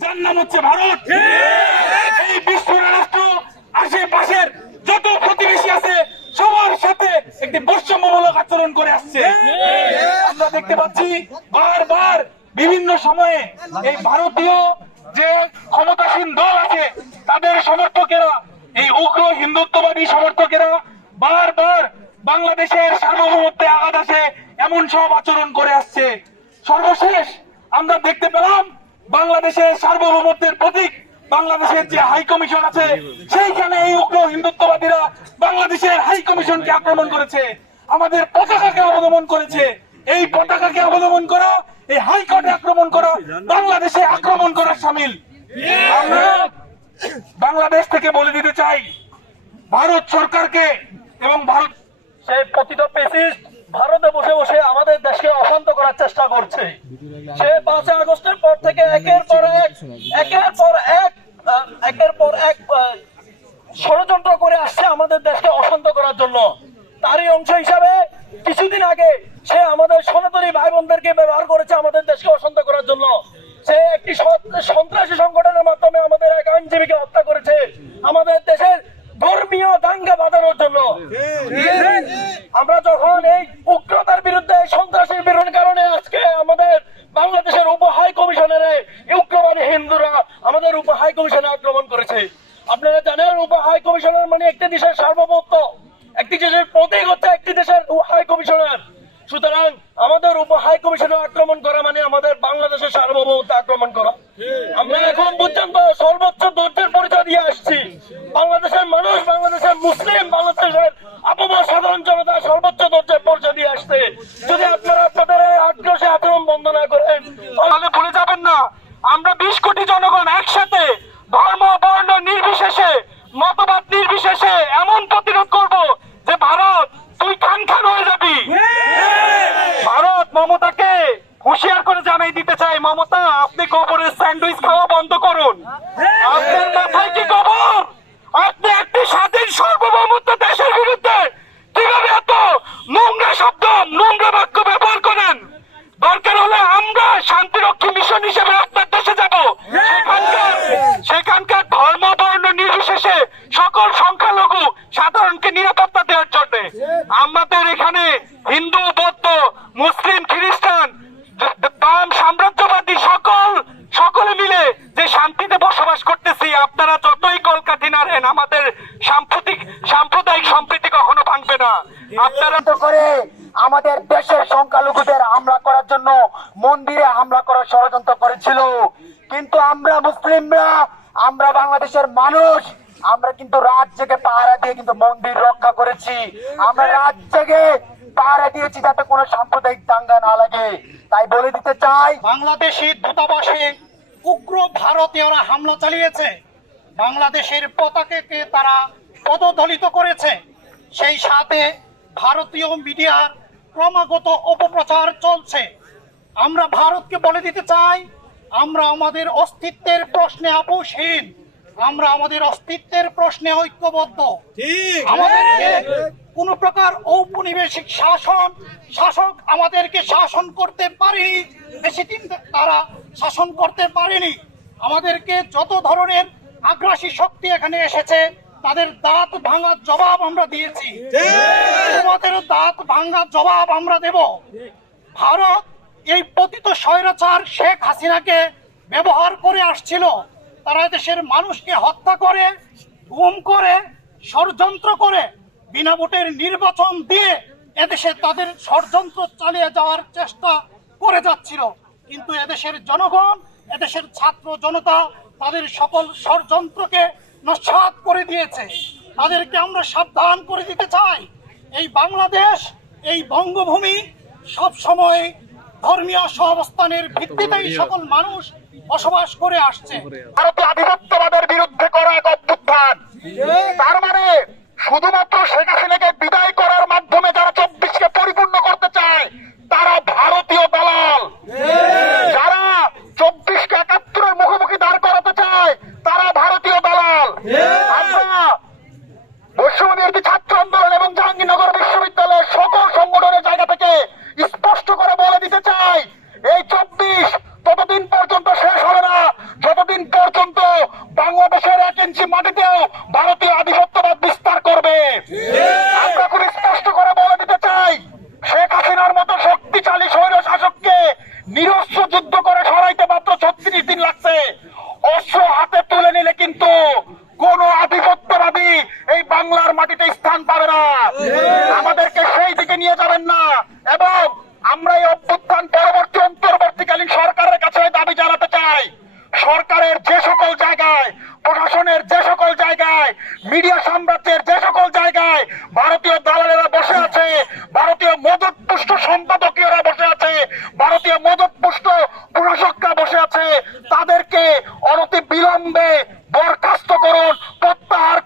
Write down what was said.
যার নাম হচ্ছে ভারত। এই বিশ্ব রাষ্ট্র আশেপাশের যত প্রতিবেশী আছে সবার সাথে একটি বৈষম্যমূলক আচরণ করে আসছে। আমরা দেখতে পাচ্ছি বারবার বিভিন্ন সময়ে এই ভারতীয় যে ক্ষমতাসীন দল আছে তাদের সমর্থকেরা, এই উগ্র হিন্দুত্ববাদী সমর্থকেরা বারবার বাংলাদেশের সার্বভৌমত্বে আঘাত আসে এমন সব আচরণ করে আসছে। সর্বশেষ আমরা দেখতে পেলাম বাংলাদেশের সার্বভৌমত্বের প্রতীক বাংলাদেশের যে হাই কমিশন আছে সেইখানে এই উগ্র হিন্দুত্ববাদীরা বাংলাদেশের হাই কমিশনকে আক্রমণ করেছে, আমাদের পতাকাকে অবদমন করেছে। এই পতাকাকে অবলম্বন করা, এই হাইকোর্টে আক্রমণ করা বাংলাদেশে আক্রমণ করা সামিল। আমরা বাংলাদেশ থেকে বলে দিতে চাই ভারত সরকারকে এবং ভারত সেই পতিত পেসিস্ট ভারতে বসে বসে আমাদের দেশকে অশান্ত করার চেষ্টা করছে। সে 5 আগস্টের পর থেকে একের পর এক ষড়যন্ত্র করে আসছে আমাদের দেশকে অশান্ত করার জন্য। তারই অংশ হিসাবে কিছুদিন আগে সে আমাদের সনাতনী ভাই বোনদেরকে ব্যবহার করেছে আমাদের দেশকে অশান্ত করার জন্য। সে একটি সন্ত্রাসী সংগঠনের মাধ্যমে আমাদের এক আইনজীবীকে হত্যা করেছে আমাদের দেশের ধর্মীয় দাঙ্গা বাঁধানোর জন্য। আমরা যখন এই উগ্রতার বিরুদ্ধে, সন্ত্রাসের বিরুদ্ধে কারণে আজকে আমাদের বাংলাদেশের উপ হাই কমিশনের উগ্রবাদী হিন্দুরা আমাদের উপ হাই কমিশনে আক্রমণ করেছে। আপনারা জানেন উপ হাই কমিশনার মানে একটি দেশের সার্বভৌমত্ব, একটি দেশের প্রতীক হচ্ছে একটি দেশের হাই কমিশনার। সুতরাং আমাদের উপ হাই কমিশনে আক্রমণ করা মানে আমাদের বাংলাদেশের সার্বভৌমত্ব আক্রমণ করা। আমরা এখন পর্যন্ত সর্বোচ্চ ধৈর্যের পরিচয় দিয়ে আসছি। বাংলাদেশের মানুষ, বাংলাদেশের মুসলিম, বাংলাদেশের আপামর সাধারণ জনতা সর্বোচ্চ ধৈর্যের পরিচয় দিয়ে আসছে। যদি আপনারা আপনাদের আগ্রহে আচরণ বন্ধ না করেন তাহলে ভুলে যাবেন না আমরা 20 কোটি জনগণ একসাথে ধর্ম বর্ণ নির্বিশেষে, মতবাদ নির্বিশেষে এমন প্রতিরোধ করব যে ভারত তুই খান খান হয়ে যাবি। ভারত মমতাকে হুঁশিয়ার করে জানাই দিতে চাই, মমতা আপনি গোবরের স্যান্ডউইচ খাওয়া বন্ধ করুন। আপনার মাথায় কি গোবর? আপনি একটি স্বাধীন সার্বভৌমত্ব দেশের বিরুদ্ধে কিভাবে এত নোংরা শব্দ, নোংরা বাক্য ব্যবহার করেন? দরকার হলে আমরা শান্তিরক্ষী মিশন হিসেবে আপনার দেশে যাব, সেখানকার ধর্ম বর্ণ নির্বিশেষে সকল সংখ্যালঘু সাধারণকে নিরাপত্তা দেওয়ার জন্য। আমাদের এখানে হিন্দু, বৌদ্ধ, মুসলিম, খ্রিস্টান, বাম সাম্রাজ্যবাদী সকলে মিলে যে শান্তিতে বসবাস করতেছি, আপনারা যতই কলকাঠি নাড়েন আমাদের সাম্প্রদায়িক সম্প্রীতি কখনো ভাঙবে না। আপনারা তো করে আমাদের দেশের সংখ্যালঘুদের হামলা করার জন্য মন্দিরে হামলা করার ষড়যন্ত্র করেছিল, কিন্তু আমরা মুসলিমরা, আমরা বাংলাদেশের মানুষ, আমরা কিন্তু রাত জেগে পাহারা দিয়ে কিন্তু মন্দির রক্ষা করেছি। আমরা রাত জেগে পাহারা দিয়েছি যাতে কোনো সাম্প্রদায়িক দাঙ্গা না লাগে। তাই বলে দিতে চাই, বাংলাদেশি দূতাবাসে উগ্র ভারতীয়রা হামলা চালিয়েছে, বাংলাদেশের পতাকাকে তারা পদদলিত করেছে। সেই সাথে ভারতীয় মিডিয়ার ক্রমাগত অপপ্রচার চলছে। আমরা ভারতকে বলে দিতে চাই, আমরা আমাদের অস্তিত্বের প্রশ্নে আপোষহীন, আমরা আমাদের অস্তিত্বের প্রশ্নে ঐক্যবদ্ধ। আমাদেরকে কোন প্রকার ঔপনিবেশিক শাসক আমাদেরকে শাসন করতে পারেনি, বেশি দিন তারা শাসন করতে পারেনি। আমাদেরকে যত ধরনের আগ্রাসী শক্তি এখানে এসেছে তাদের দাঁত ভাঙার জবাব আমরা দিয়েছি, আমাদের দাঁত ভাঙার জবাব আমরা দেব। ভারত এই পতিত স্বৈরাচার শেখ হাসিনাকে ব্যবহার করে আসছিল। তারা দেশের মানুষকে হত্যা করে, গুম করে, ষড়যন্ত্র করে, বিনা ভোটের নির্বাচন দিয়ে এদেশে তাদের ষড়যন্ত্র চালিয়ে যাওয়ার চেষ্টা করে যাচ্ছিল। কিন্তু এদেশের জনগণ, এদেশের ছাত্র জনতা তাদের সকল ষড়যন্ত্রকে নস্যাৎ করে দিয়েছে। তাদেরকে আমরা সাবধান করে দিতে চাই, এই বাংলাদেশ, এই বঙ্গভূমি সব সময় ধর্মীয় সহাবস্থানের ভিত্তিতেই সকল মানুষ বসবাস করে আসছে। ভারতীয় আধিপত্যবাদের বিরুদ্ধে করা এক অভ্যুত্থান, তার মানে শুধুমাত্র শেখ হাসিনাকে বিদায় করার মাধ্যমে যারা 24কে পরিপূর্ণ করতে চায় তারা ভারতীয় দালাল। যারা 24কে 71-এর মুখোমুখি দাঁড় করাতে চায় তারা ভারতীয় দালাল। আমরা বৈষম্যবিরোধী ছাত্র আন্দোলন এবং জাহাঙ্গীরনগর বিশ্ববিদ্যালয়ের সকল সংগঠনের জায়গা থেকে স্পষ্ট করে বলে দিতে চাই, এই 24 ততদিন পর্যন্ত শেষ হবে না যতদিন জেনারেলরা বসে আছে, ভারতীয় মদতপুষ্ট সম্পাদকীয়রা বসে আছে, ভারতীয় মদতপুষ্ট প্রশাসকরা বসে আছে, তাদেরকে অনতি বিলম্বে বরখাস্ত করুন, প্রত্যাহার